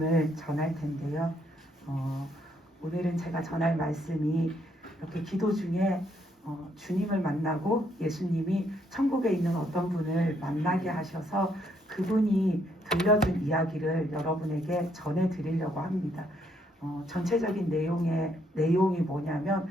말씀을 전할 텐데요. 오늘은 제가 전할 말씀이 이렇게 기도 중에 주님을 만나고 예수님이 천국에 있는 어떤 분을 만나게 하셔서 그분이 들려준 이야기를 여러분에게 전해드리려고 합니다. 전체적인 내용이 뭐냐면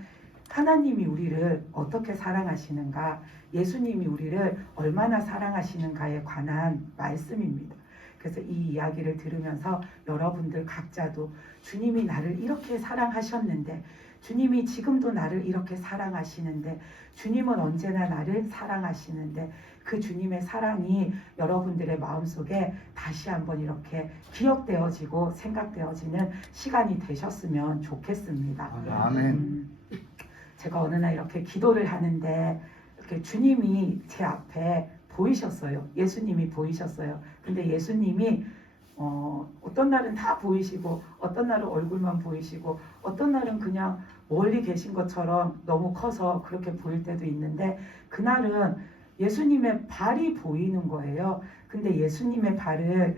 하나님이 우리를 어떻게 사랑하시는가, 예수님이 우리를 얼마나 사랑하시는가에 관한 말씀입니다. 그래서 이 이야기를 들으면서 여러분들 각자도 주님이 나를 이렇게 사랑하셨는데, 주님이 지금도 나를 이렇게 사랑하시는데, 주님은 언제나 나를 사랑하시는데, 그 주님의 사랑이 여러분들의 마음속에 다시 한번 이렇게 기억되어지고 생각되어지는 시간이 되셨으면 좋겠습니다. 아멘. 제가 어느 날 이렇게 기도를 하는데 이렇게 주님이 제 앞에 보이셨어요. 예수님이 보이셨어요. 근데 예수님이 어떤 날은 다 보이시고, 어떤 날은 얼굴만 보이시고, 어떤 날은 그냥 멀리 계신 것처럼 너무 커서 그렇게 보일 때도 있는데, 그날은 예수님의 발이 보이는 거예요. 근데 예수님의 발을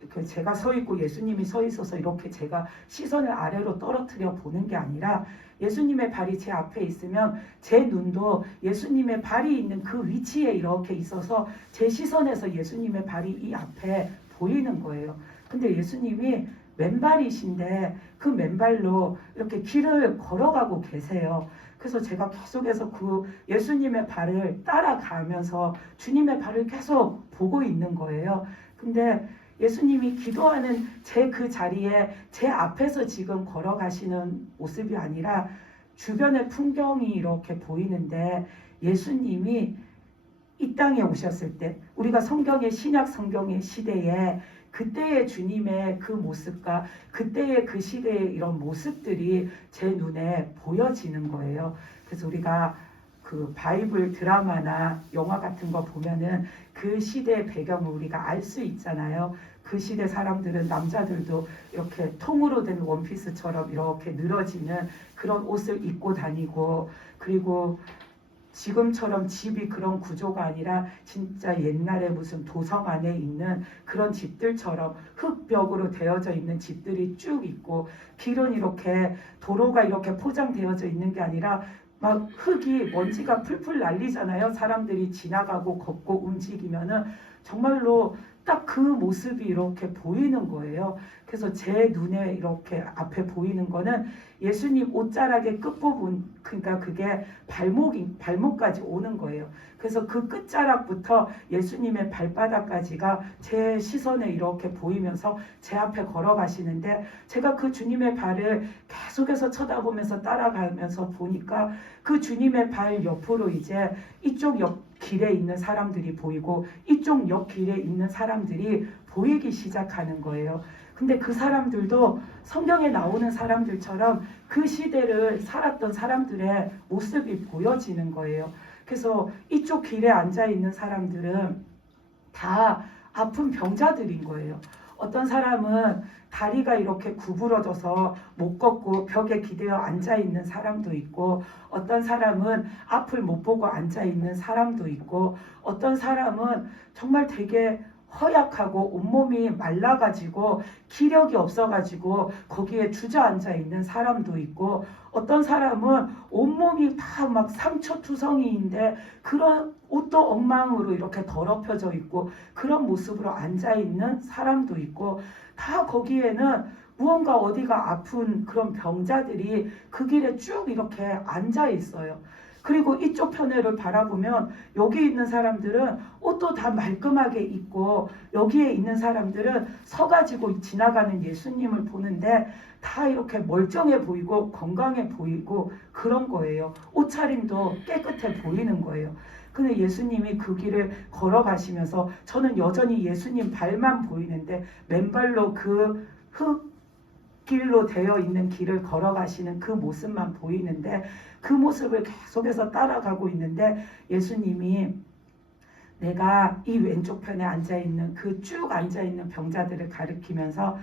이렇게 제가 서 있고 예수님이 서 있어서 이렇게 제가 시선을 아래로 떨어뜨려 보는 게 아니라, 예수님의 발이 제 앞에 있으면 제 눈도 예수님의 발이 있는 그 위치에 이렇게 있어서 제 시선에서 예수님의 발이 이 앞에 보이는 거예요. 근데 예수님이 맨발이신데 그 맨발로 이렇게 길을 걸어가고 계세요. 그래서 제가 계속해서 그 예수님의 발을 따라가면서 주님의 발을 계속 보고 있는 거예요. 근데 예수님이 기도하는 제 그 자리에 제 앞에서 지금 걸어가시는 모습이 아니라 주변의 풍경이 이렇게 보이는데, 예수님이 이 땅에 오셨을 때, 우리가 성경의 신약 성경의 시대에 그때의 주님의 그 모습과 그때의 그 시대의 이런 모습들이 제 눈에 보여지는 거예요. 그래서 우리가 그 바이블 드라마나 영화 같은 거 보면은 그 시대의 배경을 우리가 알 수 있잖아요. 그 시대 사람들은, 남자들도 이렇게 통으로 된 원피스처럼 이렇게 늘어지는 그런 옷을 입고 다니고, 그리고 지금처럼 집이 그런 구조가 아니라 진짜 옛날에 무슨 도성 안에 있는 그런 집들처럼 흙벽으로 되어져 있는 집들이 쭉 있고, 길은 이렇게 도로가 이렇게 포장되어져 있는 게 아니라 막 흙이 먼지가 풀풀 날리잖아요. 사람들이 지나가고 걷고 움직이면은 정말로 딱 그 모습이 이렇게 보이는 거예요. 그래서 제 눈에 이렇게 앞에 보이는 거는 예수님 옷자락의 끝부분, 그러니까 그게 발목까지 오는 거예요. 그래서 그 끝자락부터 예수님의 발바닥까지가 제 시선에 이렇게 보이면서 제 앞에 걸어가시는데, 제가 그 주님의 발을 계속해서 쳐다보면서 따라가면서 보니까 그 주님의 발 옆으로 이제 이쪽 옆 길에 있는 사람들이 보이고 이쪽 옆 길에 있는 사람들이 보이기 시작하는 거예요. 근데 그 사람들도 성경에 나오는 사람들처럼 그 시대를 살았던 사람들의 모습이 보여지는 거예요. 그래서 이쪽 길에 앉아 있는 사람들은 다 아픈 병자들인 거예요. 어떤 사람은 다리가 이렇게 구부러져서 못 걷고 벽에 기대어 앉아 있는 사람도 있고, 어떤 사람은 앞을 못 보고 앉아 있는 사람도 있고, 어떤 사람은 정말 되게 허약하고 온몸이 말라가지고 기력이 없어가지고 거기에 주저앉아 있는 사람도 있고, 어떤 사람은 온몸이 다 막 상처투성이인데 그런 옷도 엉망으로 이렇게 더럽혀져 있고 그런 모습으로 앉아 있는 사람도 있고, 다 거기에는 무언가 어디가 아픈 그런 병자들이 그 길에 쭉 이렇게 앉아 있어요. 그리고 이쪽 편을 바라보면 여기 있는 사람들은 옷도 다 말끔하게 입고, 여기에 있는 사람들은 서가지고 지나가는 예수님을 보는데 다 이렇게 멀쩡해 보이고 건강해 보이고 그런 거예요. 옷차림도 깨끗해 보이는 거예요. 근데 예수님이 그 길을 걸어가시면서 저는 여전히 예수님 발만 보이는데, 맨발로 그 흙길로 되어 있는 길을 걸어가시는 그 모습만 보이는데, 그 모습을 계속해서 따라가고 있는데, 예수님이 내가 이 왼쪽 편에 앉아있는 그 쭉 앉아있는 병자들을 가리키면서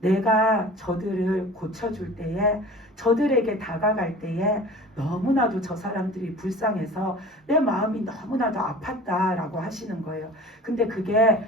내가 저들을 고쳐줄 때에, 저들에게 다가갈 때에 너무나도 저 사람들이 불쌍해서 내 마음이 너무나도 아팠다라고 하시는 거예요. 근데 그게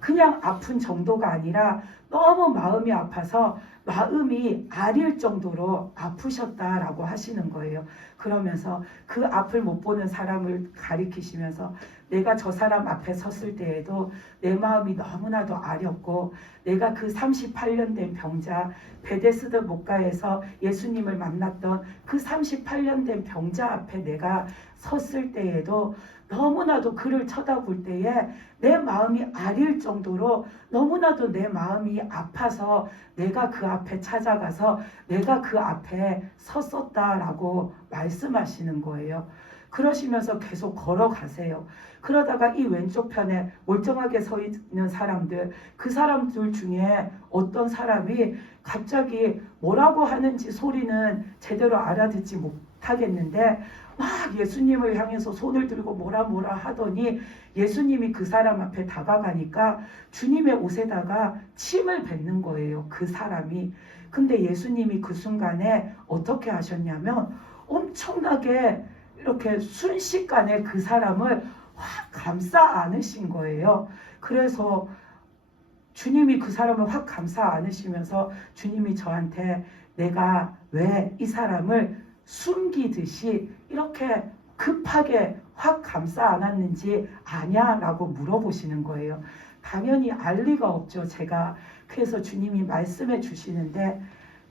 그냥 아픈 정도가 아니라 너무 마음이 아파서 마음이 아릴 정도로 아프셨다라고 하시는 거예요. 그러면서 그 앞을 못 보는 사람을 가리키시면서 내가 저 사람 앞에 섰을 때에도 내 마음이 너무나도 아렸고 내가 그 38년 된 병자 베데스다 목가에서 예수님을 만났던 그 38년 된 병자 앞에 내가 섰을 때에도 너무나도 그를 쳐다볼 때에 내 마음이 아릴 정도로 너무나도 내 마음이 아파서 내가 그 앞에 찾아가서 내가 그 앞에 섰었다라고 말씀하시는 거예요. 그러시면서 계속 걸어가세요. 그러다가 이 왼쪽 편에 멀쩡하게 서 있는 사람들, 그 사람들 중에 어떤 사람이 갑자기 뭐라고 하는지 소리는 제대로 알아듣지 못하겠는데 막 예수님을 향해서 손을 들고 뭐라 하더니 예수님이 그 사람 앞에 다가가니까 주님의 옷에다가 침을 뱉는 거예요. 그 사람이. 근데 예수님이 그 순간에 어떻게 하셨냐면 엄청나게 이렇게 순식간에 그 사람을 확 감싸 안으신 거예요. 그래서 주님이 그 사람을 확 감싸 안으시면서 주님이 저한테 내가 왜 이 사람을 숨기듯이 이렇게 급하게 확 감싸 안았는지 아냐라고 물어보시는 거예요. 당연히 알 리가 없죠. 제가 그래서 주님이 말씀해 주시는데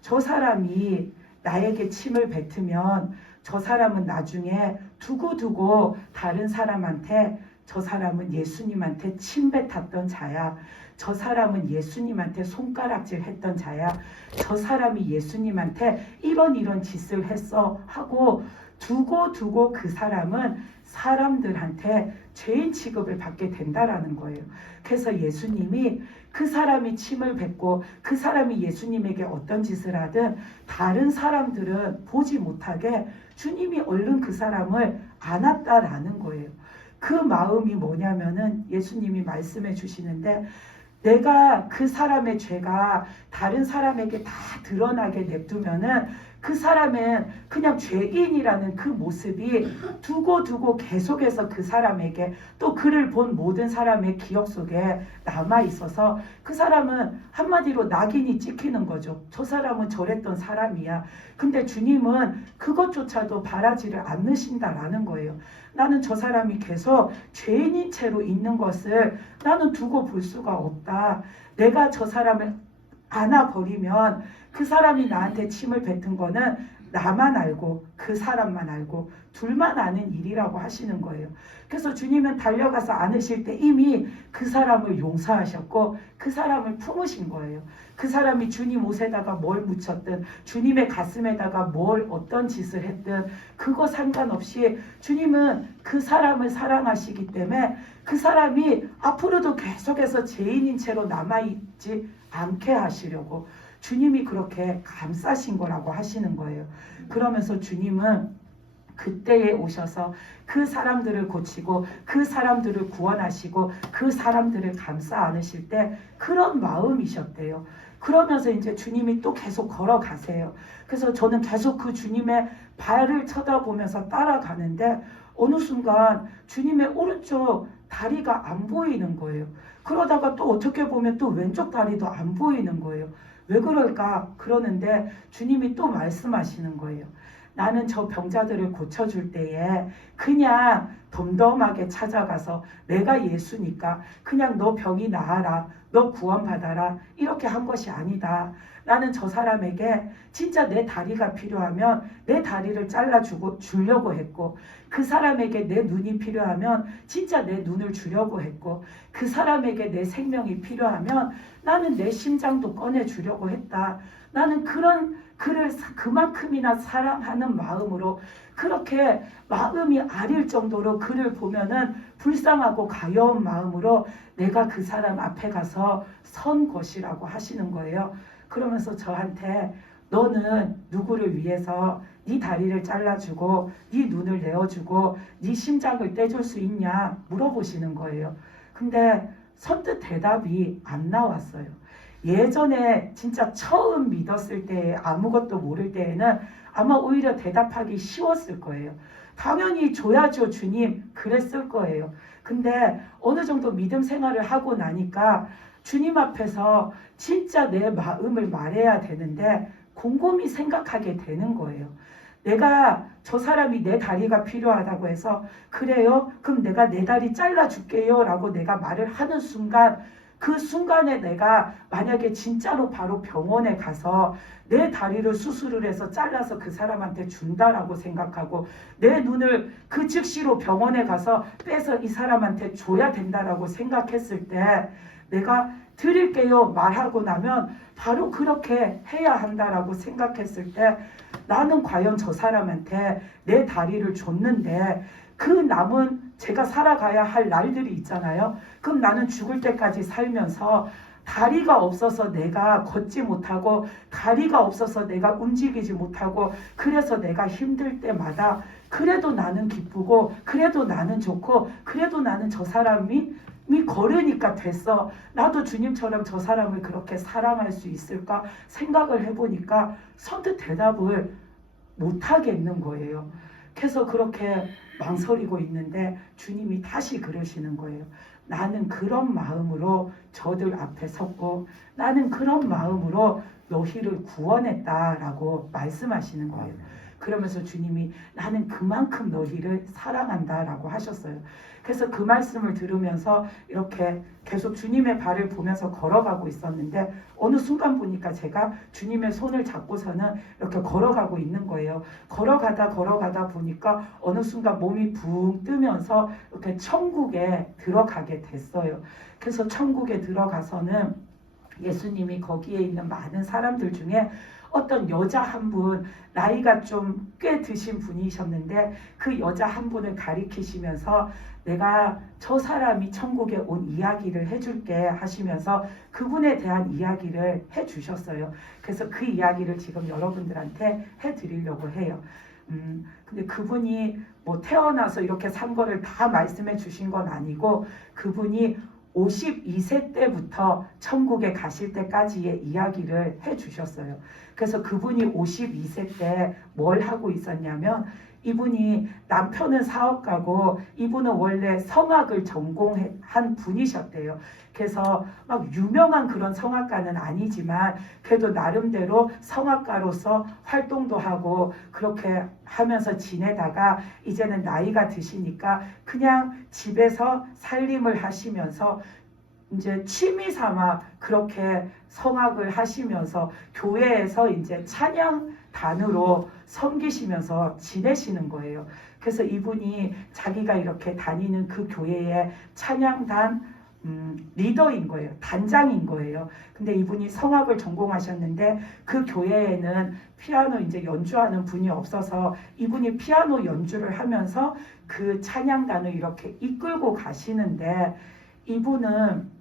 저 사람이 나에게 침을 뱉으면 저 사람은 나중에 두고두고 다른 사람한테 저 사람은 예수님한테 침 뱉었던 자야. 저 사람은 예수님한테 손가락질 했던 자야. 저 사람이 예수님한테 이런 짓을 했어 하고 두고 그 사람은 사람들한테 죄인 취급을 받게 된다라는 거예요. 그래서 예수님이 그 사람이 침을 뱉고 그 사람이 예수님에게 어떤 짓을 하든 다른 사람들은 보지 못하게 주님이 얼른 그 사람을 안았다라는 거예요. 그 마음이 뭐냐면은 예수님이 말씀해 주시는데 내가 그 사람의 죄가 다른 사람에게 다 드러나게 냅두면은 그 사람은 그냥 죄인이라는 그 모습이 두고 계속해서 그 사람에게 또 그를 본 모든 사람의 기억 속에 남아 있어서 그 사람은 한마디로 낙인이 찍히는 거죠. 저 사람은 저랬던 사람이야. 근데 주님은 그것조차도 바라지를 않으신다라는 거예요. 나는 저 사람이 계속 죄인인 채로 있는 것을 나는 두고 볼 수가 없다. 내가 저 사람을 안아버리면 그 사람이 나한테 침을 뱉은 거는 나만 알고 그 사람만 알고 둘만 아는 일이라고 하시는 거예요. 그래서 주님은 달려가서 안으실 때 이미 그 사람을 용서하셨고 그 사람을 품으신 거예요. 그 사람이 주님 옷에다가 뭘 묻혔든 주님의 가슴에다가 뭘 어떤 짓을 했든 그거 상관없이 주님은 그 사람을 사랑하시기 때문에 그 사람이 앞으로도 계속해서 죄인인 채로 남아있지 않게 하시려고 주님이 그렇게 감싸신 거라고 하시는 거예요. 그러면서 주님은 그때에 오셔서 그 사람들을 고치고 그 사람들을 구원하시고 그 사람들을 감싸 안으실 때 그런 마음이셨대요. 그러면서 이제 주님이 또 계속 걸어가세요. 그래서 저는 계속 그 주님의 발을 쳐다보면서 따라가는데 어느 순간 주님의 오른쪽 다리가 안 보이는 거예요. 그러다가 또 어떻게 보면 또 왼쪽 다리도 안 보이는 거예요. 왜 그럴까? 그러는데 주님이 또 말씀하시는 거예요. 나는 저 병자들을 고쳐줄 때에 그냥 덤덤하게 찾아가서 내가 예수니까 그냥 너 병이 나아라, 너 구원받아라 이렇게 한 것이 아니다. 나는 저 사람에게 진짜 내 다리가 필요하면 내 다리를 주려고 했고 그 사람에게 내 눈이 필요하면 진짜 내 눈을 주려고 했고 그 사람에게 내 생명이 필요하면 나는 내 심장도 꺼내주려고 했다. 나는 그를 그만큼이나 사랑하는 마음으로 그렇게 마음이 아릴 정도로 그를 보면은 불쌍하고 가여운 마음으로 내가 그 사람 앞에 가서 선 것이라고 하시는 거예요. 그러면서 저한테 너는 누구를 위해서 네 다리를 잘라주고 네 눈을 내어주고 네 심장을 떼줄 수 있냐 물어보시는 거예요. 근데 선뜻 대답이 안 나왔어요. 예전에 진짜 처음 믿었을 때 아무것도 모를 때에는 아마 오히려 대답하기 쉬웠을 거예요. 당연히 줘야죠 주님 그랬을 거예요. 근데 어느 정도 믿음 생활을 하고 나니까 주님 앞에서 진짜 내 마음을 말해야 되는데 곰곰이 생각하게 되는 거예요. 내가 저 사람이 내 다리가 필요하다고 해서 그래요? 그럼 내가 내 다리 잘라줄게요 라고 내가 말을 하는 순간 그 순간에 내가 만약에 진짜로 바로 병원에 가서 내 다리를 수술을 해서 잘라서 그 사람한테 준다라고 생각하고 내 눈을 그 즉시로 병원에 가서 빼서 이 사람한테 줘야 된다라고 생각했을 때 내가 드릴게요 말하고 나면 바로 그렇게 해야 한다라고 생각했을 때 나는 과연 저 사람한테 내 다리를 줬는데 그 남은 제가 살아가야 할 날들이 있잖아요. 그럼 나는 죽을 때까지 살면서 다리가 없어서 내가 걷지 못하고 다리가 없어서 내가 움직이지 못하고 그래서 내가 힘들 때마다 그래도 나는 기쁘고 그래도 나는 좋고 그래도 나는 저 사람이 걸으니까 됐어. 나도 주님처럼 저 사람을 그렇게 사랑할 수 있을까 생각을 해보니까 선뜻 대답을 못하겠는 거예요. 그래서 그렇게 망설이고 있는데 주님이 다시 그러시는 거예요. 나는 그런 마음으로 저들 앞에 섰고 나는 그런 마음으로 너희를 구원했다라고 말씀하시는 거예요. 그러면서 주님이 나는 그만큼 너희를 사랑한다라고 하셨어요. 그래서 그 말씀을 들으면서 이렇게 계속 주님의 발을 보면서 걸어가고 있었는데 어느 순간 보니까 제가 주님의 손을 잡고서는 이렇게 걸어가고 있는 거예요. 걸어가다 보니까 어느 순간 몸이 붕 뜨면서 이렇게 천국에 들어가게 됐어요. 그래서 천국에 들어가서는 예수님이 거기에 있는 많은 사람들 중에 어떤 여자 한 분, 나이가 좀 꽤 드신 분이셨는데 그 여자 한 분을 가리키시면서 내가 저 사람이 천국에 온 이야기를 해줄게 하시면서 그분에 대한 이야기를 해주셨어요. 그래서 그 이야기를 지금 여러분들한테 해드리려고 해요. 근데 그분이 뭐 태어나서 이렇게 산 거를 다 말씀해 주신 건 아니고 그분이 52세 때부터 천국에 가실 때까지의 이야기를 해주셨어요. 그래서 그분이 52세 때 뭘 하고 있었냐면 이분이 남편은 사업가고 이분은 원래 성악을 전공한 분이셨대요. 그래서 막 유명한 그런 성악가는 아니지만 그래도 나름대로 성악가로서 활동도 하고 그렇게 하면서 지내다가 이제는 나이가 드시니까 그냥 집에서 살림을 하시면서 이제 취미 삼아 그렇게 성악을 하시면서 교회에서 이제 찬양단으로 섬기시면서 지내시는 거예요. 그래서 이분이 자기가 이렇게 다니는 그 교회의 찬양단 리더인 거예요. 단장인 거예요. 근데 이분이 성악을 전공하셨는데 그 교회에는 피아노 이제 연주하는 분이 없어서 이분이 피아노 연주를 하면서 그 찬양단을 이렇게 이끌고 가시는데 이분은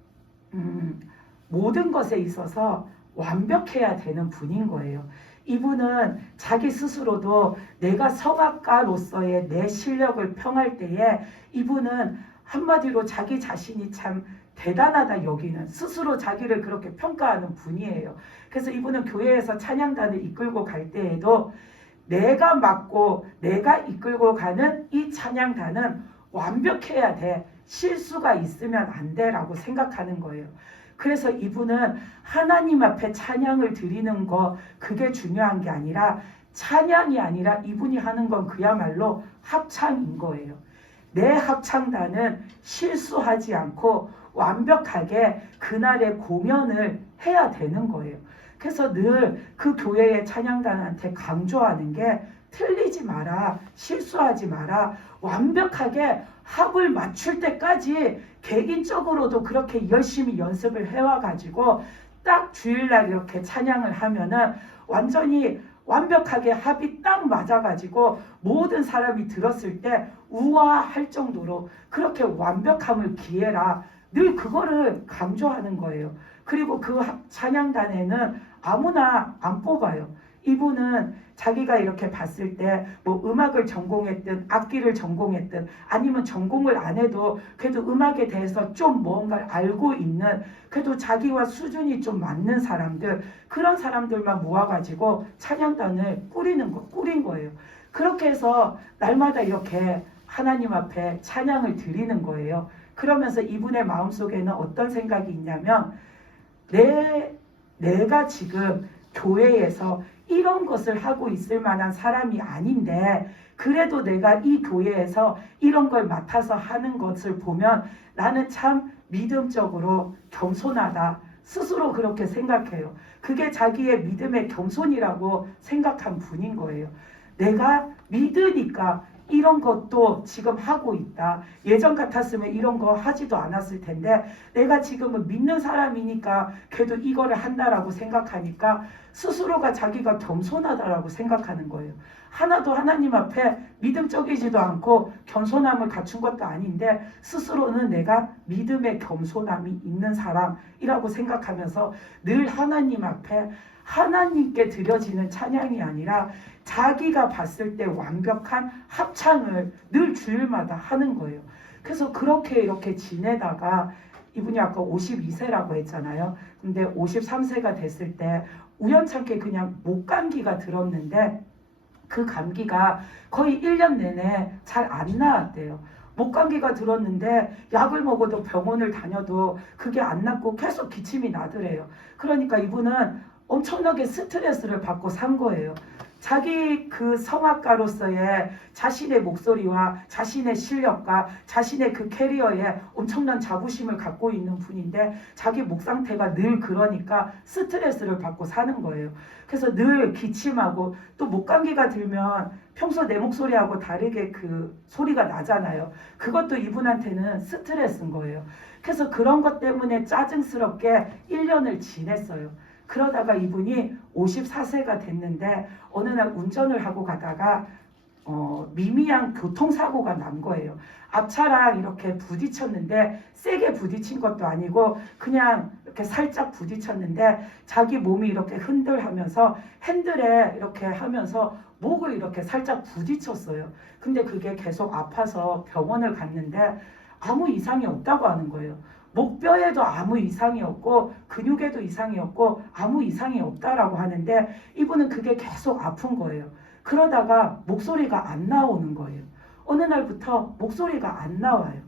모든 것에 있어서 완벽해야 되는 분인 거예요. 이분은 자기 스스로도 내가 성악가로서의 내 실력을 평할 때에 이분은 한마디로 자기 자신이 참 대단하다 여기는 스스로 자기를 그렇게 평가하는 분이에요. 그래서 이분은 교회에서 찬양단을 이끌고 갈 때에도 내가 맡고 내가 이끌고 가는 이 찬양단은 완벽해야 돼. 실수가 있으면 안 돼라고 생각하는 거예요. 그래서 이분은 하나님 앞에 찬양을 드리는 거 그게 중요한 게 아니라 찬양이 아니라 이분이 하는 건 그야말로 합창인 거예요. 내 합창단은 실수하지 않고 완벽하게 그날의 공연을 해야 되는 거예요. 그래서 늘 그 교회의 찬양단한테 강조하는 게 틀리지 마라, 실수하지 마라, 완벽하게 합을 맞출 때까지 개인적으로도 그렇게 열심히 연습을 해와가지고 딱 주일날 이렇게 찬양을 하면은 완전히 완벽하게 합이 딱 맞아가지고 모든 사람이 들었을 때 우아할 정도로 그렇게 완벽함을 기해라. 늘 그거를 강조하는 거예요. 그리고 그 찬양단에는 아무나 안 뽑아요. 이분은 자기가 이렇게 봤을 때 뭐 음악을 전공했든 악기를 전공했든 아니면 전공을 안 해도 그래도 음악에 대해서 좀 뭔가를 알고 있는 그래도 자기와 수준이 좀 맞는 사람들 그런 사람들만 모아가지고 찬양단을 꾸린 거예요. 그렇게 해서 날마다 이렇게 하나님 앞에 찬양을 드리는 거예요. 그러면서 이분의 마음속에는 어떤 생각이 있냐면 내가 지금 교회에서 이런 것을 하고 있을 만한 사람이 아닌데 그래도 내가 이 교회에서 이런 걸 맡아서 하는 것을 보면 나는 참 믿음적으로 겸손하다. 스스로 그렇게 생각해요. 그게 자기의 믿음의 겸손이라고 생각한 분인 거예요. 내가 믿으니까 이런 것도 지금 하고 있다. 예전 같았으면 이런 거 하지도 않았을 텐데 내가 지금은 믿는 사람이니까 그래도 이거를 한다라고 생각하니까 스스로가 자기가 겸손하다라고 생각하는 거예요. 하나도 하나님 앞에 믿음적이지도 않고 겸손함을 갖춘 것도 아닌데 스스로는 내가 믿음의 겸손함이 있는 사람이라고 생각하면서 늘 하나님 앞에 하나님께 드려지는 찬양이 아니라 자기가 봤을 때 완벽한 합창을 늘 주일마다 하는 거예요. 그래서 그렇게 이렇게 지내다가 이분이 아까 52세라고 했잖아요. 근데 53세가 됐을 때 우연찮게 그냥 목감기가 들었는데 그 감기가 거의 1년 내내 잘 안 나았대요. 목감기가 들었는데 약을 먹어도 병원을 다녀도 그게 안 낫고 계속 기침이 나더래요. 그러니까 이분은 엄청나게 스트레스를 받고 산 거예요. 자기 그 성악가로서의 자신의 목소리와 자신의 실력과 자신의 그 캐리어에 엄청난 자부심을 갖고 있는 분인데 자기 목 상태가 늘 그러니까 스트레스를 받고 사는 거예요. 그래서 늘 기침하고 또 목감기가 들면 평소 내 목소리하고 다르게 그 소리가 나잖아요. 그것도 이분한테는 스트레스인 거예요. 그래서 그런 것 때문에 짜증스럽게 1년을 지냈어요. 그러다가 이분이 54세가 됐는데 어느 날 운전을 하고 가다가 미미한 교통사고가 난 거예요. 앞차랑 이렇게 부딪혔는데 세게 부딪힌 것도 아니고 그냥 이렇게 살짝 부딪혔는데 자기 몸이 이렇게 흔들하면서 핸들에 이렇게 하면서 목을 이렇게 살짝 부딪혔어요. 근데 그게 계속 아파서 병원을 갔는데 아무 이상이 없다고 하는 거예요. 목뼈에도 아무 이상이 없고 근육에도 이상이 없고 아무 이상이 없다라고 하는데 이분은 그게 계속 아픈 거예요. 그러다가 목소리가 안 나오는 거예요. 어느 날부터 목소리가 안 나와요.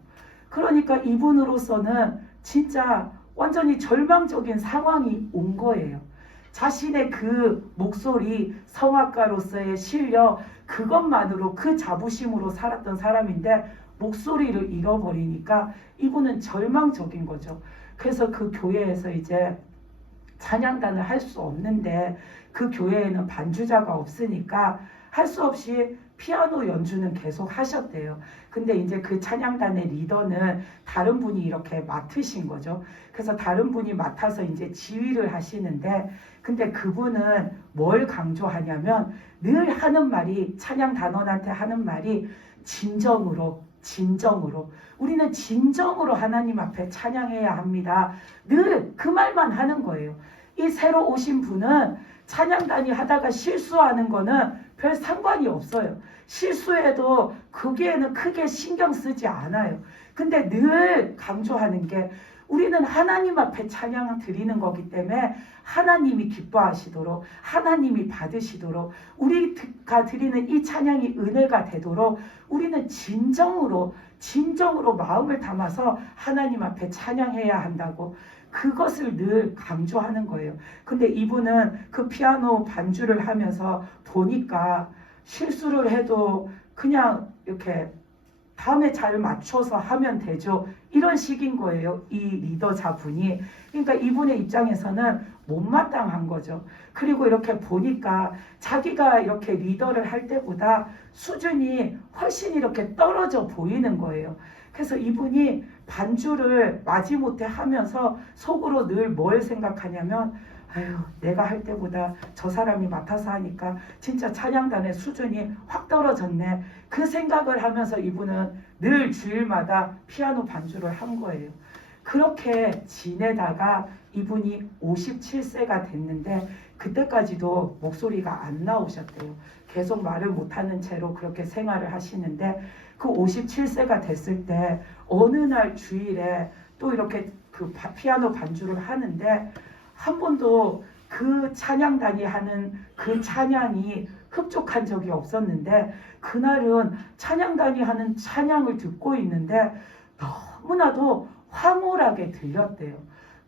그러니까 이분으로서는 진짜 완전히 절망적인 상황이 온 거예요. 자신의 그 목소리, 성악가로서의 실력, 그것만으로 그 자부심으로 살았던 사람인데 목소리를 잃어버리니까 이분은 절망적인 거죠. 그래서 그 교회에서 이제 찬양단을 할 수 없는데 그 교회에는 반주자가 없으니까 할 수 없이 피아노 연주는 계속 하셨대요. 근데 이제 그 찬양단의 리더는 다른 분이 이렇게 맡으신 거죠. 그래서 다른 분이 맡아서 이제 지휘를 하시는데 근데 그분은 뭘 강조하냐면 늘 하는 말이 찬양단원한테 하는 말이 진정으로 우리는 진정으로 하나님 앞에 찬양해야 합니다. 늘 그 말만 하는 거예요. 이 새로 오신 분은 찬양단이 하다가 실수하는 거는 별 상관이 없어요. 실수해도 거기에는 크게 신경 쓰지 않아요. 근데 늘 강조하는 게 우리는 하나님 앞에 찬양 드리는 거기 때문에 하나님이 기뻐하시도록 하나님이 받으시도록 우리가 드리는 이 찬양이 은혜가 되도록 우리는 진정으로 마음을 담아서 하나님 앞에 찬양해야 한다고 그것을 늘 강조하는 거예요. 근데 이분은 그 피아노 반주를 하면서 보니까 실수를 해도 그냥 이렇게 다음에 잘 맞춰서 하면 되죠. 이런 식인 거예요. 이 리더자분이. 그러니까 이분의 입장에서는 못마땅한 거죠. 그리고 이렇게 보니까 자기가 이렇게 리더를 할 때보다 수준이 훨씬 이렇게 떨어져 보이는 거예요. 그래서 이분이 반주를 마지못해 하면서 속으로 늘 뭘 생각하냐면 아유, 내가 할 때보다 저 사람이 맡아서 하니까 진짜 찬양단의 수준이 확 떨어졌네. 그 생각을 하면서 이분은 늘 주일마다 피아노 반주를 한 거예요. 그렇게 지내다가 이분이 57세가 됐는데 그때까지도 목소리가 안 나오셨대요. 계속 말을 못하는 채로 그렇게 생활을 하시는데 그 57세가 됐을 때 어느 날 주일에 또 이렇게 그 피아노 반주를 하는데 한 번도 그 찬양단이 하는 그 찬양이 흡족한 적이 없었는데 그날은 찬양단이 하는 찬양을 듣고 있는데 너무나도 황홀하게 들렸대요.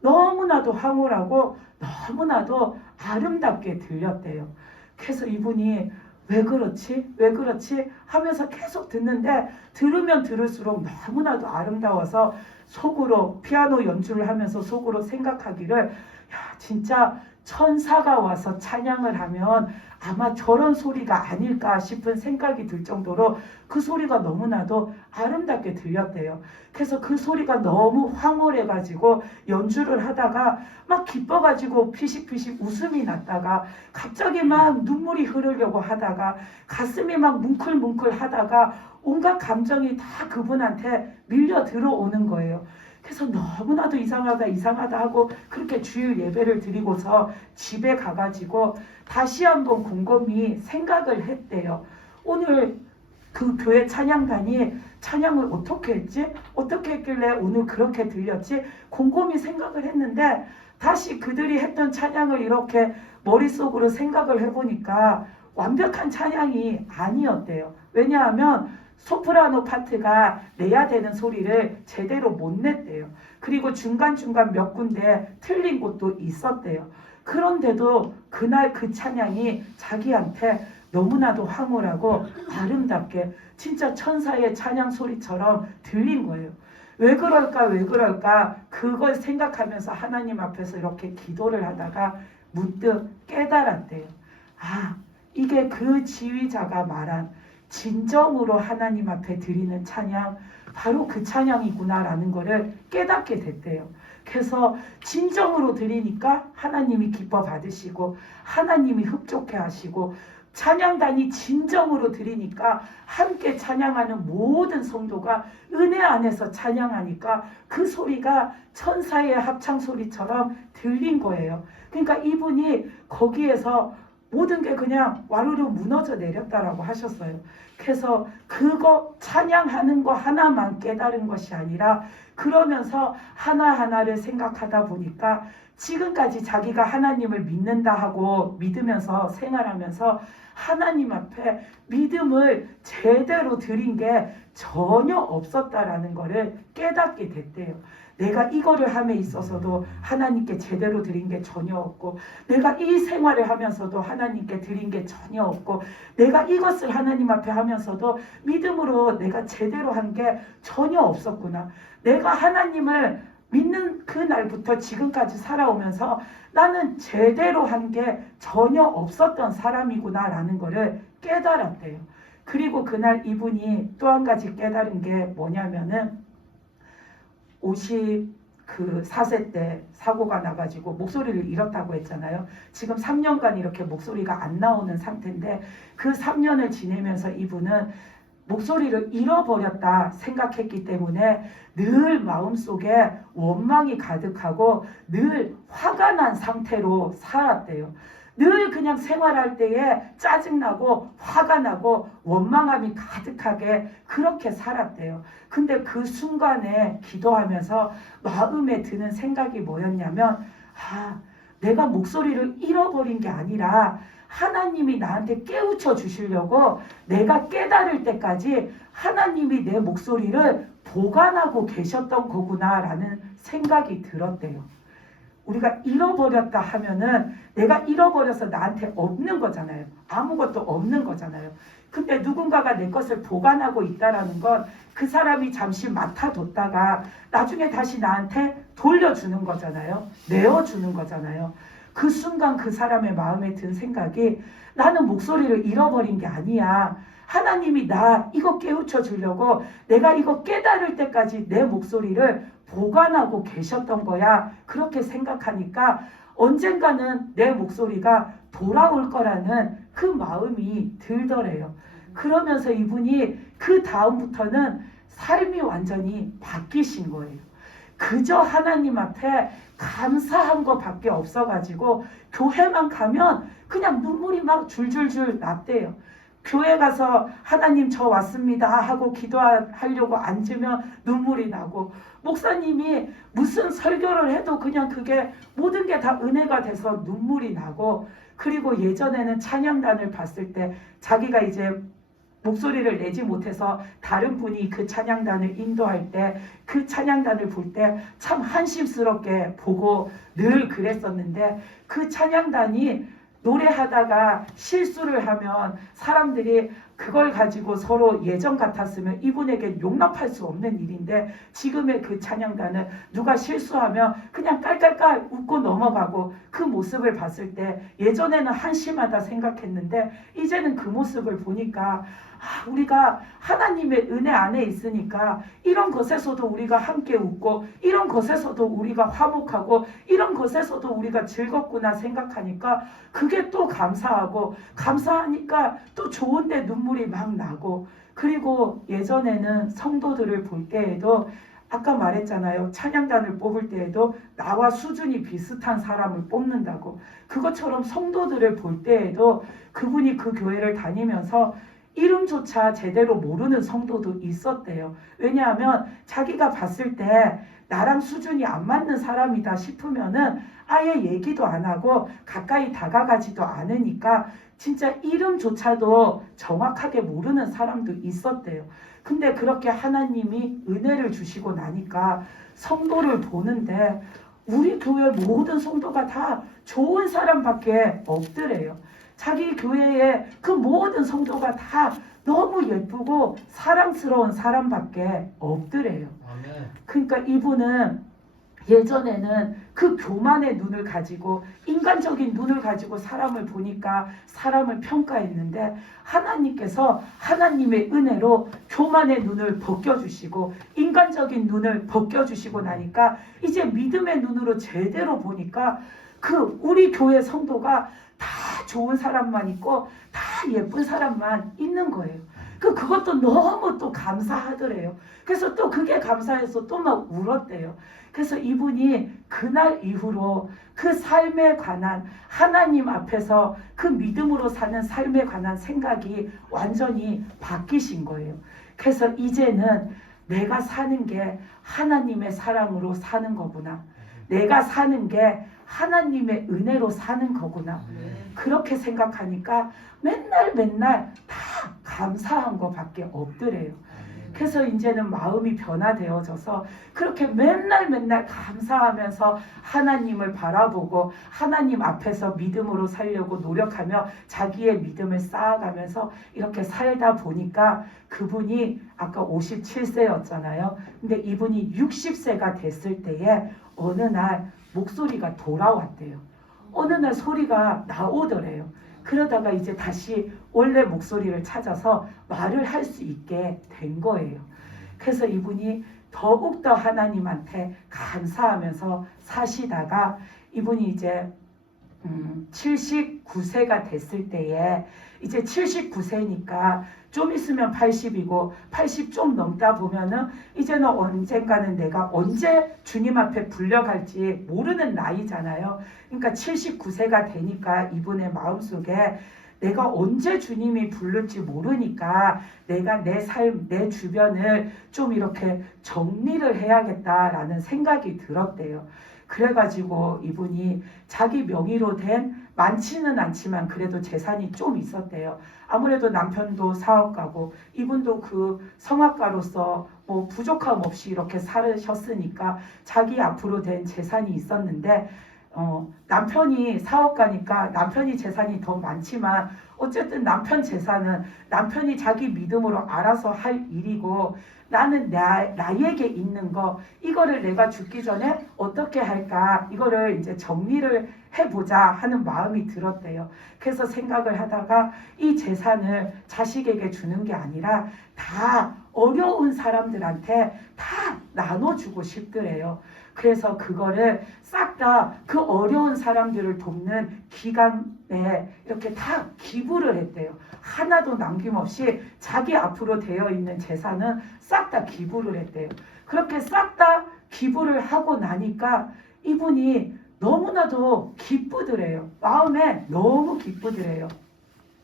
너무나도 황홀하고 너무나도 아름답게 들렸대요. 그래서 이분이 왜 그렇지? 왜 그렇지? 하면서 계속 듣는데 들으면 들을수록 너무나도 아름다워서 속으로 피아노 연주를 하면서 속으로 생각하기를 야, 진짜 천사가 와서 찬양을 하면 아마 저런 소리가 아닐까 싶은 생각이 들 정도로 그 소리가 너무나도 아름답게 들렸대요. 그래서 그 소리가 너무 황홀해가지고 연주를 하다가 막 기뻐가지고 피식피식 웃음이 났다가 갑자기 막 눈물이 흐르려고 하다가 가슴이 막 뭉클뭉클 하다가 온갖 감정이 다 그분한테 밀려 들어오는 거예요. 그래서 너무나도 이상하다 하고 그렇게 주일 예배를 드리고서 집에 가가지고 다시 한번 곰곰이 생각을 했대요. 오늘 그 교회 찬양단이 찬양을 어떻게 했지? 어떻게 했길래 오늘 그렇게 들렸지? 곰곰이 생각을 했는데 다시 그들이 했던 찬양을 이렇게 머릿속으로 생각을 해보니까 완벽한 찬양이 아니었대요. 왜냐하면 소프라노 파트가 내야 되는 소리를 제대로 못 냈대요. 그리고 중간중간 몇 군데 틀린 곳도 있었대요. 그런데도 그날 그 찬양이 자기한테 너무나도 황홀하고 아름답게 진짜 천사의 찬양 소리처럼 들린 거예요. 왜 그럴까 그걸 생각하면서 하나님 앞에서 이렇게 기도를 하다가 문득 깨달았대요. 아, 이게 그 지휘자가 말한 진정으로 하나님 앞에 드리는 찬양, 바로 그 찬양이구나라는 것을 깨닫게 됐대요. 그래서 진정으로 드리니까 하나님이 기뻐 받으시고 하나님이 흡족해 하시고 찬양단이 진정으로 드리니까 함께 찬양하는 모든 성도가 은혜 안에서 찬양하니까 그 소리가 천사의 합창 소리처럼 들린 거예요. 그러니까 이분이 거기에서 모든 게 그냥 와르르 무너져 내렸다라고 하셨어요. 그래서 그거 찬양하는 거 하나만 깨달은 것이 아니라 그러면서 하나하나를 생각하다 보니까 지금까지 자기가 하나님을 믿는다 하고 믿으면서 생활하면서 하나님 앞에 믿음을 제대로 드린 게 전혀 없었다라는 것을 깨닫게 됐대요. 내가 이거를 함에 있어서도 하나님께 제대로 드린 게 전혀 없고 내가 이 생활을 하면서도 하나님께 드린 게 전혀 없고 내가 이것을 하나님 앞에 하면서도 믿음으로 내가 제대로 한 게 전혀 없었구나. 내가 하나님을 믿는 그 날부터 지금까지 살아오면서 나는 제대로 한 게 전혀 없었던 사람이구나라는 것을 깨달았대요. 그리고 그날 이분이 또 한 가지 깨달은 게 뭐냐면은 54세 때 사고가 나가지고 목소리를 잃었다고 했잖아요. 지금 3년간 이렇게 목소리가 안 나오는 상태인데 그 3년을 지내면서 이분은 목소리를 잃어버렸다 생각했기 때문에 늘 마음속에 원망이 가득하고 늘 화가 난 상태로 살았대요. 늘 그냥 생활할 때에 짜증나고 화가 나고 원망함이 가득하게 그렇게 살았대요. 근데 그 순간에 기도하면서 마음에 드는 생각이 뭐였냐면 내가 목소리를 잃어버린 게 아니라 하나님이 나한테 깨우쳐 주시려고 내가 깨달을 때까지 하나님이 내 목소리를 보관하고 계셨던 거구나라는 생각이 들었대요. 우리가 잃어버렸다 하면은 내가 잃어버려서 나한테 없는 거잖아요. 아무것도 없는 거잖아요. 근데 누군가가 내 것을 보관하고 있다라는 건 그 사람이 잠시 맡아뒀다가 나중에 다시 나한테 돌려주는 거잖아요. 내어주는 거잖아요. 그 순간 그 사람의 마음에 든 생각이 나는 목소리를 잃어버린 게 아니야. 하나님이 나 이거 깨우쳐 주려고 내가 이거 깨달을 때까지 내 목소리를 보관하고 계셨던 거야. 그렇게 생각하니까 언젠가는 내 목소리가 돌아올 거라는 그 마음이 들더래요. 그러면서 이분이 그 다음부터는 삶이 완전히 바뀌신 거예요. 그저 하나님 앞에 감사한 것밖에 없어가지고 교회만 가면 그냥 눈물이 막 줄줄줄 났대요. 교회 가서 하나님 저 왔습니다 하고 기도하려고 앉으면 눈물이 나고 목사님이 무슨 설교를 해도 그냥 그게 모든 게 다 은혜가 돼서 눈물이 나고 그리고 예전에는 찬양단을 봤을 때 자기가 이제 목소리를 내지 못해서 다른 분이 그 찬양단을 인도할 때 그 찬양단을 볼 때 참 한심스럽게 보고 늘 그랬었는데 그 찬양단이 노래하다가 실수를 하면 사람들이 그걸 가지고 서로 예전 같았으면 이분에게 용납할 수 없는 일인데 지금의 그 찬양단은 누가 실수하면 그냥 깔깔깔 웃고 넘어가고 그 모습을 봤을 때 예전에는 한심하다 생각했는데 이제는 그 모습을 보니까 우리가 하나님의 은혜 안에 있으니까 이런 것에서도 우리가 함께 웃고 이런 것에서도 우리가 화목하고 이런 것에서도 우리가 즐겁구나 생각하니까 그게 또 감사하고 감사하니까 또 좋은데 눈물이 막 나고 그리고 예전에는 성도들을 볼 때에도 아까 말했잖아요. 찬양단을 뽑을 때에도 나와 수준이 비슷한 사람을 뽑는다고 그것처럼 성도들을 볼 때에도 그분이 그 교회를 다니면서 이름조차 제대로 모르는 성도도 있었대요. 왜냐하면 자기가 봤을 때 나랑 수준이 안 맞는 사람이다 싶으면은 아예 얘기도 안 하고 가까이 다가가지도 않으니까 진짜 이름조차도 정확하게 모르는 사람도 있었대요. 근데 그렇게 하나님이 은혜를 주시고 나니까 성도를 보는데 우리 교회 모든 성도가 다 좋은 사람밖에 없더래요. 자기 교회에 그 모든 성도가 다 너무 예쁘고 사랑스러운 사람밖에 없더래요. 그러니까 이분은 예전에는 그 교만의 눈을 가지고 인간적인 눈을 가지고 사람을 보니까 사람을 평가했는데 하나님께서 하나님의 은혜로 교만의 눈을 벗겨주시고 인간적인 눈을 벗겨주시고 나니까 이제 믿음의 눈으로 제대로 보니까 그 우리 교회 성도가 다 좋은 사람만 있고 다 예쁜 사람만 있는 거예요. 그것도 너무 또 감사하더래요. 그래서 또 그게 감사해서 또 막 울었대요. 그래서 이분이 그날 이후로 그 삶에 관한 하나님 앞에서 그 믿음으로 사는 삶에 관한 생각이 완전히 바뀌신 거예요. 그래서 이제는 내가 사는 게 하나님의 사랑으로 사는 거구나. 내가 사는 게 하나님의 은혜로 사는 거구나. 그렇게 생각하니까 맨날 다 감사한 거밖에 없더래요. 그래서 이제는 마음이 변화되어져서 그렇게 맨날 감사하면서 하나님을 바라보고 하나님 앞에서 믿음으로 살려고 노력하며 자기의 믿음을 쌓아가면서 이렇게 살다 보니까 그분이 아까 57세였잖아요. 근데 이분이 60세가 됐을 때에 어느 날 목소리가 돌아왔대요. 어느 날 소리가 나오더래요. 그러다가 이제 다시 원래 목소리를 찾아서 말을 할 수 있게 된 거예요. 그래서 이분이 더욱더 하나님한테 감사하면서 사시다가 이분이 이제 79세가 됐을 때에 이제 79세니까 좀 있으면 80이고 80 좀 넘다 보면은 이제는 언젠가는 내가 언제 주님 앞에 불려갈지 모르는 나이잖아요. 그러니까 79세가 되니까 이분의 마음속에 내가 언제 주님이 부를지 모르니까 내가 내 삶, 내 주변을 좀 이렇게 정리를 해야겠다라는 생각이 들었대요. 그래가지고 이분이 자기 명의로 된 많지는 않지만 그래도 재산이 좀 있었대요. 아무래도 남편도 사업가고 이분도 그 성악가로서 뭐 부족함 없이 이렇게 살으셨으니까 자기 앞으로 된 재산이 있었는데 남편이 사업가니까 남편이 재산이 더 많지만 어쨌든 남편 재산은 남편이 자기 믿음으로 알아서 할 일이고 나는 나에게 있는 거 이거를 내가 죽기 전에 어떻게 할까 이거를 이제 정리를 해보자 하는 마음이 들었대요. 그래서 생각을 하다가 이 재산을 자식에게 주는 게 아니라 다 어려운 사람들한테 다 나눠주고 싶더래요. 그래서 그거를 싹 다 그 어려운 사람들을 돕는 기관에 이렇게 다 기부를 했대요. 하나도 남김없이 자기 앞으로 되어 있는 재산은 싹 다 기부를 했대요. 그렇게 싹 다 기부를 하고 나니까 이분이 너무나도 기쁘더래요. 마음에 너무 기쁘더래요.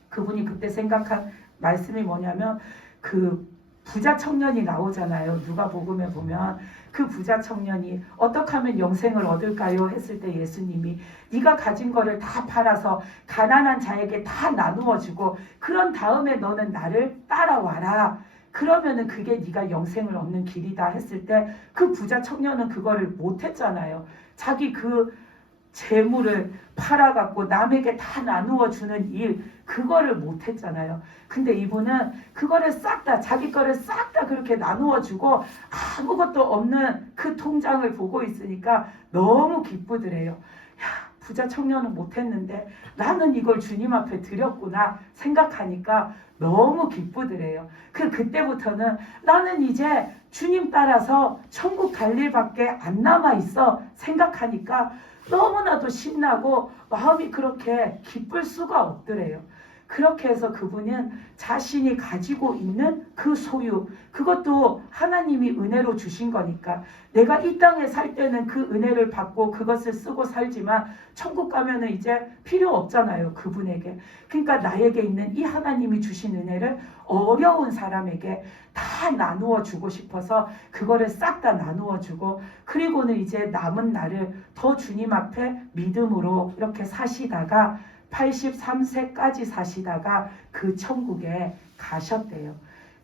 그분이 그때 생각한 말씀이 뭐냐면 그 부자 청년이 나오잖아요. 누가복음에 보면 그 부자 청년이 어떻게 하면 영생을 얻을까요? 했을 때 예수님이 네가 가진 거를 다 팔아서 가난한 자에게 다 나누어 주고 그런 다음에 너는 나를 따라와라. 그러면은 그게 네가 영생을 얻는 길이다 했을 때 그 부자 청년은 그거를 못했잖아요. 자기 그 재물을 팔아갖고 남에게 다 나누어 주는 일 그거를 못했잖아요. 근데 이분은 그거를 싹 다 자기 거를 싹 다 그렇게 나누어 주고 아무것도 없는 그 통장을 보고 있으니까 너무 기쁘더래요. 야, 부자 청년은 못했는데 나는 이걸 주님 앞에 드렸구나 생각하니까 너무 기쁘더래요. 그때부터는 나는 이제 주님 따라서 천국 갈 일밖에 안 남아 있어 생각하니까 너무나도 신나고 마음이 그렇게 기쁠 수가 없더래요. 그렇게 해서 그분은 자신이 가지고 있는 그 소유, 그것도 하나님이 은혜로 주신 거니까 내가 이 땅에 살 때는 그 은혜를 받고 그것을 쓰고 살지만 천국 가면은 이제 필요 없잖아요. 그분에게. 그러니까 나에게 있는 이 하나님이 주신 은혜를 어려운 사람에게 다 나누어 주고 싶어서 그거를 싹 다 나누어 주고 그리고는 이제 남은 날을 더 주님 앞에 믿음으로 이렇게 사시다가 83세까지 사시다가 그 천국에 가셨대요.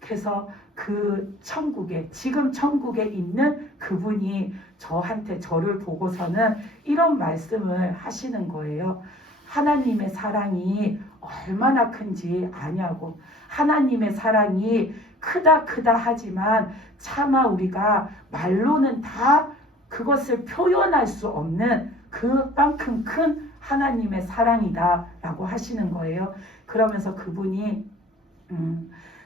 그래서 그 천국에 지금 천국에 있는 그분이 저를 보고서는 이런 말씀을 하시는 거예요. 하나님의 사랑이 얼마나 큰지 아냐고. 하나님의 사랑이 크다 하지만 차마 우리가 말로는 다 그것을 표현할 수 없는 그만큼 큰 하나님의 사랑이다 라고 하시는 거예요. 그러면서 그분이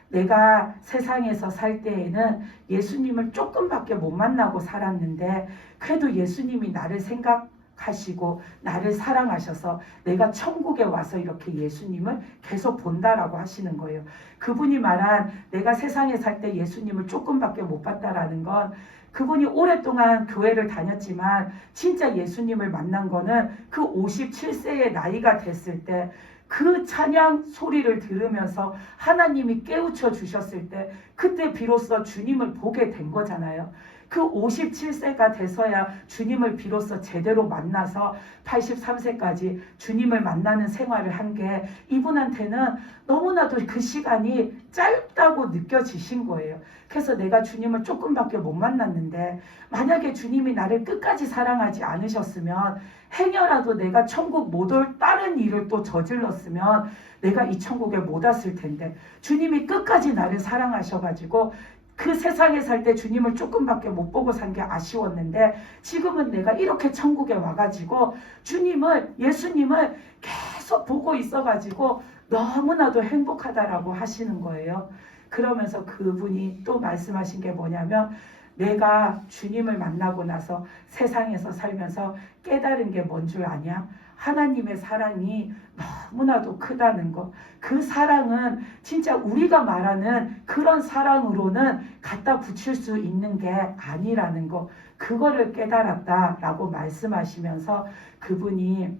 내가 세상에서 살 때에는 예수님을 조금밖에 못 만나고 살았는데 그래도 예수님이 나를 생각하시고 나를 사랑하셔서 내가 천국에 와서 이렇게 예수님을 계속 본다라고 하시는 거예요. 그분이 말한 내가 세상에 살 때 예수님을 조금밖에 못 봤다라는 건 그분이 오랫동안 교회를 다녔지만 진짜 예수님을 만난 거는 그 57세의 나이가 됐을 때 그 찬양 소리를 들으면서 하나님이 깨우쳐 주셨을 때 그때 비로소 주님을 보게 된 거잖아요. 그 57세가 돼서야 주님을 비로소 제대로 만나서 83세까지 주님을 만나는 생활을 한 게 이분한테는 너무나도 그 시간이 짧다고 느껴지신 거예요. 그래서 내가 주님을 조금밖에 못 만났는데 만약에 주님이 나를 끝까지 사랑하지 않으셨으면 행여라도 내가 천국 못 올 다른 일을 또 저질렀으면 내가 이 천국에 못 왔을 텐데 주님이 끝까지 나를 사랑하셔가지고 그 세상에 살 때 주님을 조금밖에 못 보고 산 게 아쉬웠는데 지금은 내가 이렇게 천국에 와가지고 예수님을 계속 보고 있어가지고 너무나도 행복하다라고 하시는 거예요. 그러면서 그분이 또 말씀하신 게 뭐냐면 내가 주님을 만나고 나서 세상에서 살면서 깨달은 게 뭔 줄 아냐? 하나님의 사랑이 너무나도 크다는 거. 그 사랑은 진짜 우리가 말하는 그런 사랑으로는 갖다 붙일 수 있는 게 아니라는 거. 그거를 깨달았다라고 말씀하시면서 그분이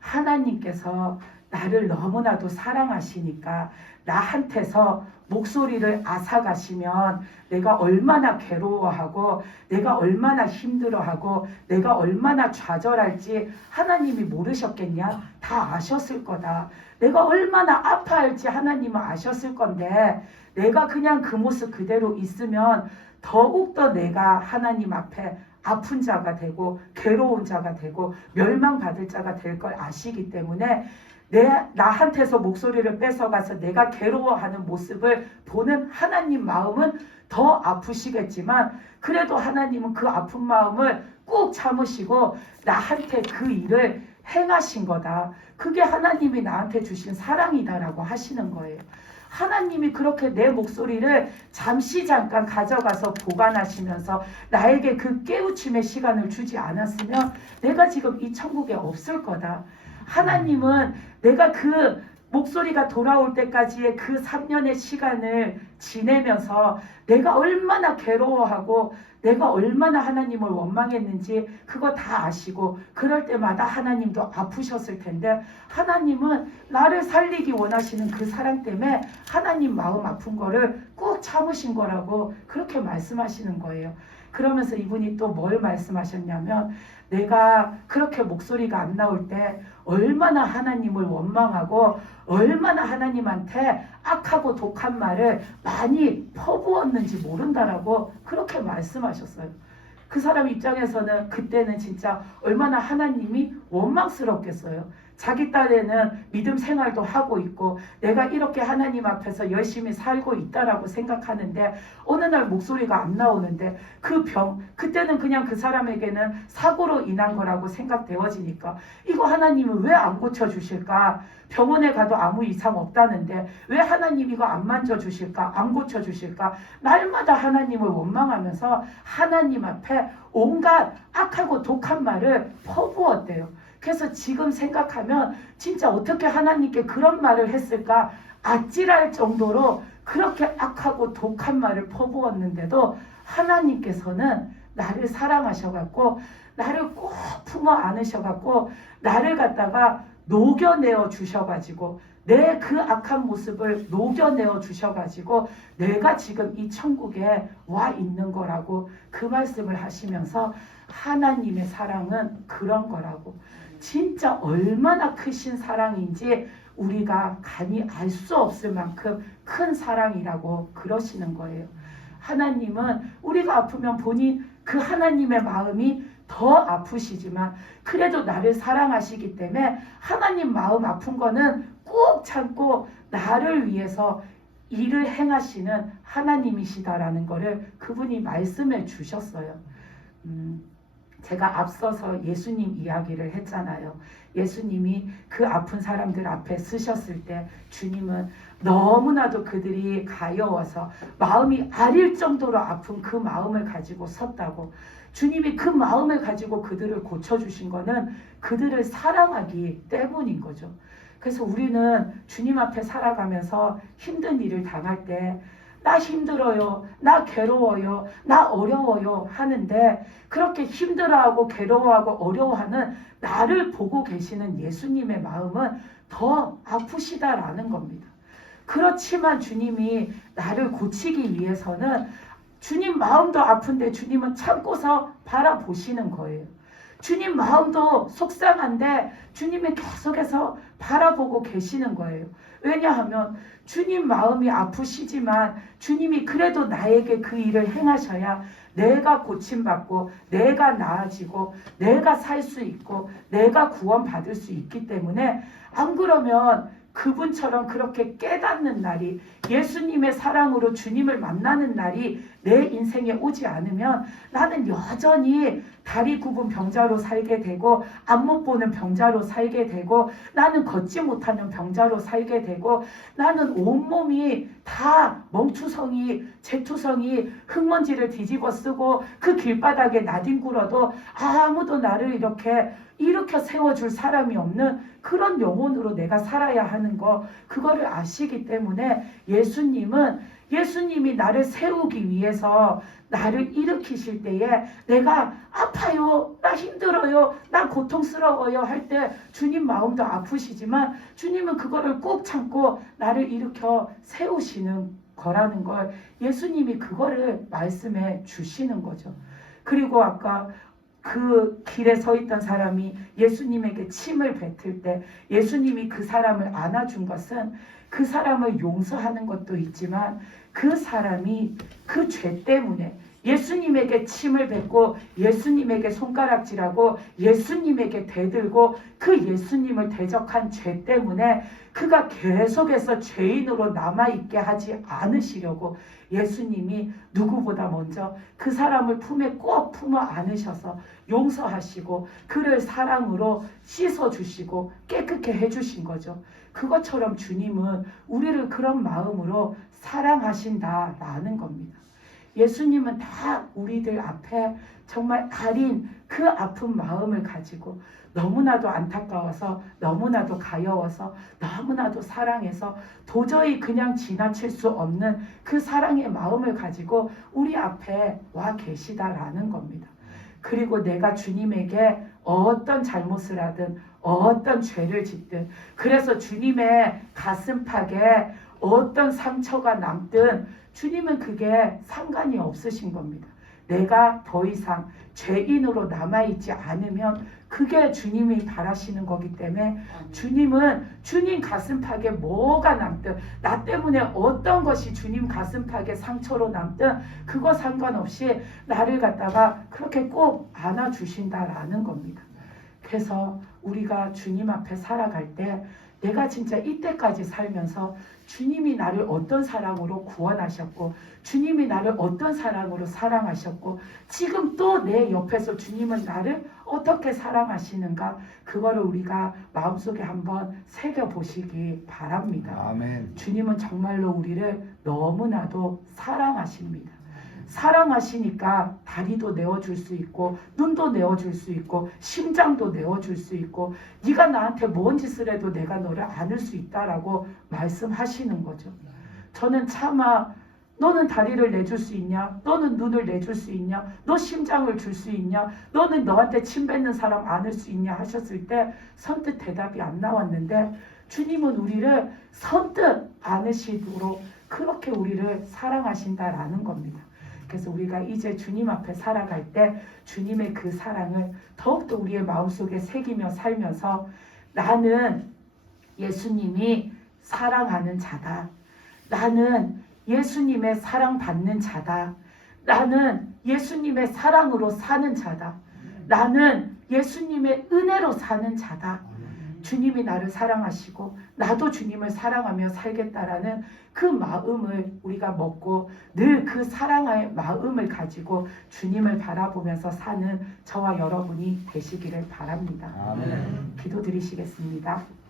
하나님께서 나를 너무나도 사랑하시니까 나한테서 목소리를 앗아가시면 내가 얼마나 괴로워하고 내가 얼마나 힘들어하고 내가 얼마나 좌절할지 하나님이 모르셨겠냐? 다 아셨을 거다. 내가 얼마나 아파할지 하나님은 아셨을 건데 내가 그냥 그 모습 그대로 있으면 더욱더 내가 하나님 앞에 아픈 자가 되고 괴로운 자가 되고 멸망받을 자가 될 걸 아시기 때문에 나한테서 목소리를 뺏어가서 내가 괴로워하는 모습을 보는 하나님 마음은 더 아프시겠지만 그래도 하나님은 그 아픈 마음을 꾹 참으시고 나한테 그 일을 행하신 거다. 그게 하나님이 나한테 주신 사랑이다라고 하시는 거예요. 하나님이 그렇게 내 목소리를 잠깐 가져가서 보관하시면서 나에게 그 깨우침의 시간을 주지 않았으면 내가 지금 이 천국에 없을 거다. 하나님은 내가 그 목소리가 돌아올 때까지의 그 3년의 시간을 지내면서 내가 얼마나 괴로워하고 내가 얼마나 하나님을 원망했는지 그거 다 아시고 그럴 때마다 하나님도 아프셨을 텐데 하나님은 나를 살리기 원하시는 그 사랑 때문에 하나님 마음 아픈 거를 꾹 참으신 거라고 그렇게 말씀하시는 거예요. 그러면서 이분이 또 뭘 말씀하셨냐면 내가 그렇게 목소리가 안 나올 때 얼마나 하나님을 원망하고 얼마나 하나님한테 악하고 독한 말을 많이 퍼부었는지 모른다라고 그렇게 말씀하셨어요. 그 사람 입장에서는 그때는 진짜 얼마나 하나님이 원망스럽겠어요. 자기 딸에는 믿음 생활도 하고 있고 내가 이렇게 하나님 앞에서 열심히 살고 있다라고 생각하는데 어느 날 목소리가 안 나오는데 그때는 그냥 그 사람에게는 사고로 인한 거라고 생각되어지니까 이거 하나님은 왜 안 고쳐주실까? 병원에 가도 아무 이상 없다는데 왜 하나님 이거 안 만져주실까? 안 고쳐주실까? 날마다 하나님을 원망하면서 하나님 앞에 온갖 악하고 독한 말을 퍼부었대요. 그래서 지금 생각하면 진짜 어떻게 하나님께 그런 말을 했을까? 아찔할 정도로 그렇게 악하고 독한 말을 퍼부었는데도 하나님께서는 나를 사랑하셔갖고 나를 꼭 품어 안으셔갖고 나를 갖다가 녹여내어 주셔가지고 내 그 악한 모습을 녹여내어 주셔가지고 내가 지금 이 천국에 와 있는 거라고 그 말씀을 하시면서 하나님의 사랑은 그런 거라고 진짜 얼마나 크신 사랑인지 우리가 감히 알 수 없을 만큼 큰 사랑이라고 그러시는 거예요. 하나님은 우리가 아프면 본인 그 하나님의 마음이 더 아프시지만 그래도 나를 사랑하시기 때문에 하나님 마음 아픈 거는 꼭 참고 나를 위해서 일을 행하시는 하나님이시다라는 거를 그분이 말씀해 주셨어요. 제가 앞서서 예수님 이야기를 했잖아요. 예수님이 그 아픈 사람들 앞에 서셨을 때 주님은 너무나도 그들이 가여워서 마음이 아릴 정도로 아픈 그 마음을 가지고 섰다고. 주님이 그 마음을 가지고 그들을 고쳐주신 거는 그들을 사랑하기 때문인 거죠. 그래서 우리는 주님 앞에 살아가면서 힘든 일을 당할 때 나 힘들어요, 나 괴로워요, 나 어려워요 하는데 그렇게 힘들어하고 괴로워하고 어려워하는 나를 보고 계시는 예수님의 마음은 더 아프시다라는 겁니다. 그렇지만 주님이 나를 고치기 위해서는 주님 마음도 아픈데 주님은 참고서 바라보시는 거예요. 주님 마음도 속상한데 주님이 계속해서 바라보고 계시는 거예요. 왜냐하면 주님 마음이 아프시지만 주님이 그래도 나에게 그 일을 행하셔야 내가 고침받고 내가 나아지고 내가 살 수 있고 내가 구원받을 수 있기 때문에 안 그러면 그분처럼 그렇게 깨닫는 날이 예수님의 사랑으로 주님을 만나는 날이 내 인생에 오지 않으면 나는 여전히 다리 굽은 병자로 살게 되고 앞 못 보는 병자로 살게 되고 나는 걷지 못하는 병자로 살게 되고 나는 온몸이 다 멍투성이 재투성이 흙먼지를 뒤집어 쓰고 그 길바닥에 나뒹굴어도 아무도 나를 이렇게 일으켜 세워줄 사람이 없는 그런 영혼으로 내가 살아야 하는 거 그거를 아시기 때문에 예수님이 나를 세우기 위해서 나를 일으키실 때에 내가 아파요, 나 힘들어요, 나 고통스러워요 할 때 주님 마음도 아프시지만 주님은 그거를 꾹 참고 나를 일으켜 세우시는 거라는 걸 예수님이 그거를 말씀해 주시는 거죠. 그리고 아까 그 길에 서 있던 사람이 예수님에게 침을 뱉을 때 예수님이 그 사람을 안아준 것은 그 사람을 용서하는 것도 있지만 그 사람이 그 죄 때문에 예수님에게 침을 뱉고 예수님에게 손가락질하고 예수님에게 대들고 그 예수님을 대적한 죄 때문에 그가 계속해서 죄인으로 남아있게 하지 않으시려고 예수님이 누구보다 먼저 그 사람을 품에 꼭 품어 안으셔서 용서하시고 그를 사랑으로 씻어주시고 깨끗게 해주신 거죠. 그것처럼 주님은 우리를 그런 마음으로 사랑하신다라는 겁니다. 예수님은 다 우리들 앞에 정말 아린 그 아픈 마음을 가지고 너무나도 안타까워서 너무나도 가여워서 너무나도 사랑해서 도저히 그냥 지나칠 수 없는 그 사랑의 마음을 가지고 우리 앞에 와 계시다라는 겁니다. 그리고 내가 주님에게 어떤 잘못을 하든 어떤 죄를 짓든 그래서 주님의 가슴팍에 어떤 상처가 남든 주님은 그게 상관이 없으신 겁니다. 내가 더 이상 죄인으로 남아있지 않으면 그게 주님이 바라시는 거기 때문에 주님은 주님 가슴팍에 뭐가 남든 나 때문에 어떤 것이 주님 가슴팍에 상처로 남든 그거 상관없이 나를 갖다가 그렇게 꼭 안아주신다라는 겁니다. 그래서 우리가 주님 앞에 살아갈 때 내가 진짜 이때까지 살면서 주님이 나를 어떤 사랑으로 구원하셨고 주님이 나를 어떤 사랑으로 사랑하셨고 지금 또 내 옆에서 주님은 나를 어떻게 사랑하시는가 그거를 우리가 마음속에 한번 새겨보시기 바랍니다. 아멘. 주님은 정말로 우리를 너무나도 사랑하십니다. 사랑하시니까 다리도 내어줄 수 있고 눈도 내어줄 수 있고 심장도 내어줄 수 있고 네가 나한테 뭔 짓을 해도 내가 너를 안을 수 있다라고 말씀하시는 거죠. 저는 차마 너는 다리를 내줄 수 있냐? 너는 눈을 내줄 수 있냐? 너 심장을 줄 수 있냐? 너는 너한테 침 뱉는 사람 안을 수 있냐? 하셨을 때 선뜻 대답이 안 나왔는데 주님은 우리를 선뜻 안으시도록 그렇게 우리를 사랑하신다라는 겁니다. 그래서 우리가 이제 주님 앞에 살아갈 때 주님의 그 사랑을 더욱더 우리의 마음속에 새기며 살면서 나는 예수님이 사랑하는 자다. 나는 예수님의 사랑받는 자다. 나는 예수님의 사랑으로 사는 자다. 나는 예수님의 은혜로 사는 자다. 주님이 나를 사랑하시고 나도 주님을 사랑하며 살겠다라는 그 마음을 우리가 먹고 늘 그 사랑의 마음을 가지고 주님을 바라보면서 사는 저와 여러분이 되시기를 바랍니다. 아멘. 기도드리시겠습니다.